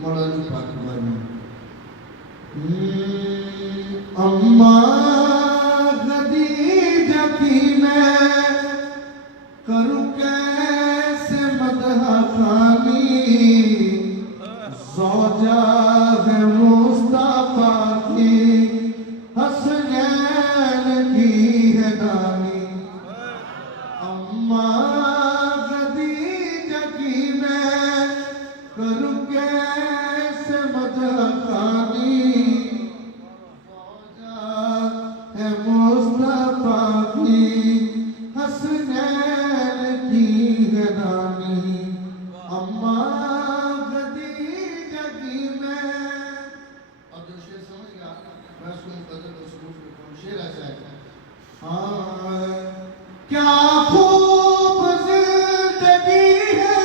مولانا پاک بھائی اماں خدیجہ کی میں کروں کیسے مدح خانی زوجہ ہے مصطفیٰ کی حسنین کی ہے نانی اماں خدیجہ کی میں کروں کیسے مدح خانی ہے مصطفیٰ کی حسنین کی ہے نانی اماں خدیجہ کی میں اور جو شعر سمجھ گیا میں اس کو مقدر کو سلوک کرتا ہوں شعر ایسا ہے کیا خوب زندگی ہے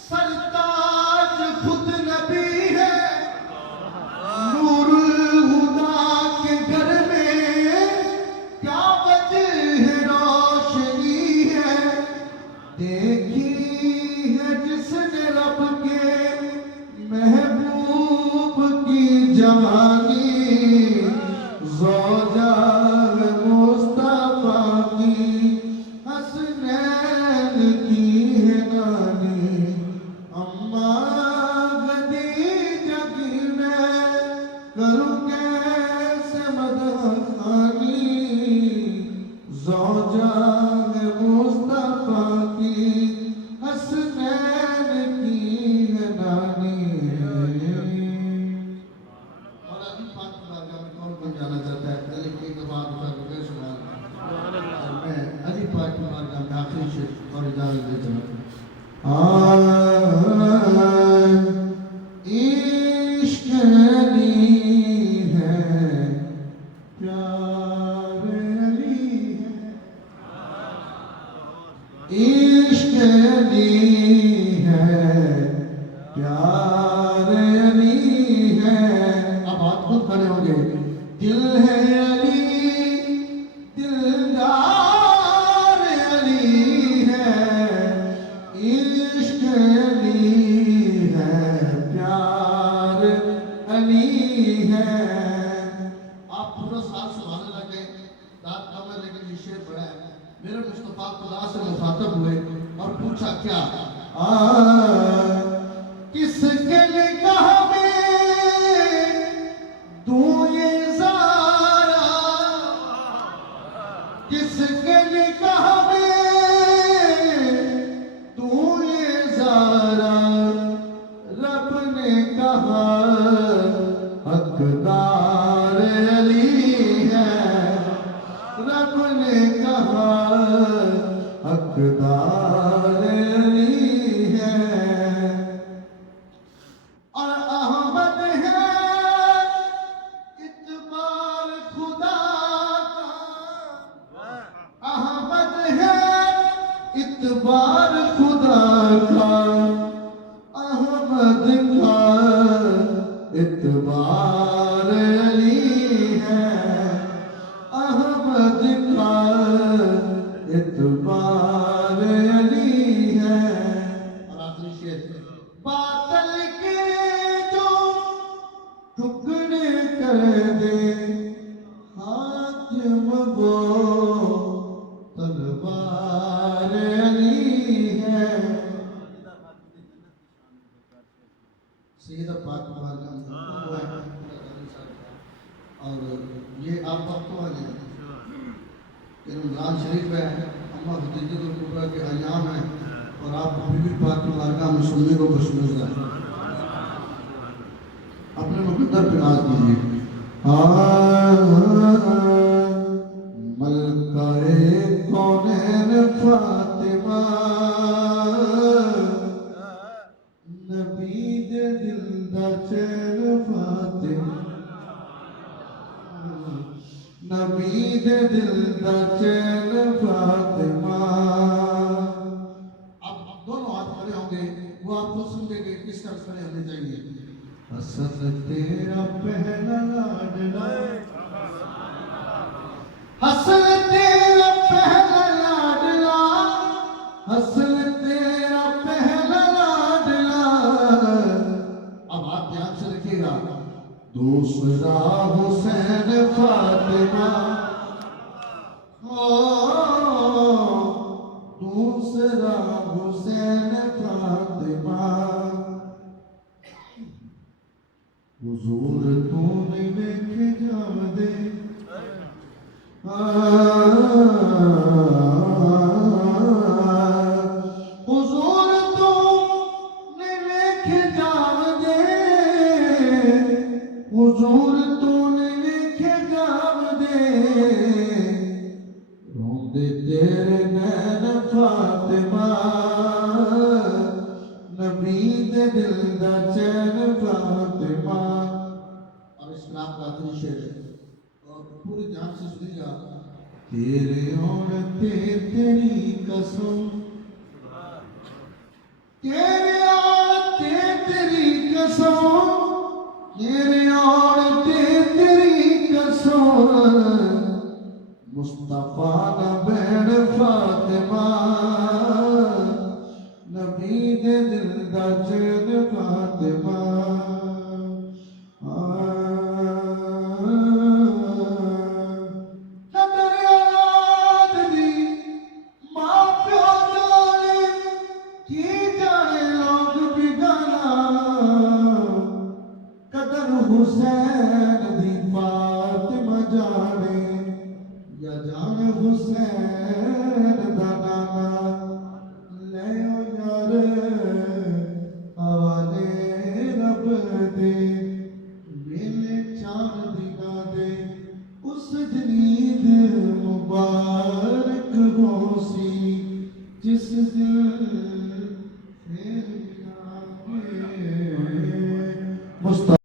سرتاج خود نبی ہے دیکھی ہے جس نے رب کے محبوب کی جوانی زوجہ ہے مصطفیٰ کی حسنین کی ہے نانی اماں خدیجہ کی میں کروں کیسے مدح خانی زوجہ ہے مصطفیٰ کی حسنین کی ہے نانی اور ابھی پاک بارگاہ میں کون کون جانا چاہتا ہے علی کی دفعہ بتا کو کیسے سنانا میں علی پاک بارگاہ میں آخری شعر اور اجازت دے چلا عشق علی ہے پیار علی ہے عشق علی ہے پیار علی ہے اب آپ خود کھڑے ہوں گے دل ہے علی دلدار علی ہے عشق علی ہے پیار علی ہے آپ پورا ساتھ سنانے لگے داد کم ہے لیکن یہ شعر بڑا ہے میرے مصطفیٰ خدا سے مخاطب ہوئے اور پوچھا کیا کس کے نگاہ میں دوں یہ زارا کس کے نگاہ میں دوں یہ زارا رب نے کہا حقدار علی ہے رب نے کہا حقدار علی ہے اور احمد ہے اعتبار خدا کا احمد ہے اعتبار خدا کا احمد کا اعتبار علی ہے احمد کا اعتبار علی ہے اور آخری شعر باطل کے جو ٹکڑے کر دے حاکم وہ تلوار علی ہے سیدہ پاک بارگاہ اور یہ آپ وقت والے ہیں یہ رمضان شریف ہے اماں خدیجہ الکبریٰ کے ایام ہیں اور آپ ابھی بھی پاک کی بارگاہ میں سننے کو خوشنود ہیں اپنے مقدر پہ ناز کیجیے ملکہ کونین فاطمہ نبی دے دل دا چین فاطمہ نبی دے دل دا چین فاطمہ اب دونوں ہاتھ کھڑے ہوں گے وہ آپ کو سن گے کس طرح کھڑے ہونے چاہیے حسن تیرا پہلا لاڈلا حسن تیرا پہلا لاڈلا حسن تیرا پہلا لاڈلا دوسرا حسین فاطمہ، دوسرا حسین فاطمہ، حضور تو نہیں دیکھے جام دے، حضور تو نہیں دیکھے جام دے، حضور تو نہیں دیکھے جام دے، روندے تیرے نین فاطمہ، نبی دے دل دا چین فاطمہ۔ اور اس کلام کا آخری شعر ہے اور پوری دھیان سے سنیے گا۔ تیرے عورتے تیری قسم، تیرے عورتے تیری قسم، تیرے عورتے تیری قسم، مصطفیٰ نہ بین فاطمہ، نبی دے دل دا چین فاطمہ۔ قدر اولاد دی ماں پیو جانے، کی جانے لوگ بگانا، قدر حسین دی فاطمہ جانے، یا جان حسین دا نانا، لے او یار حوالے رب دے، میلے چار دناں دے، اس جنید مبارک ہو سی، جس دل پھر آگے مصطفیٰ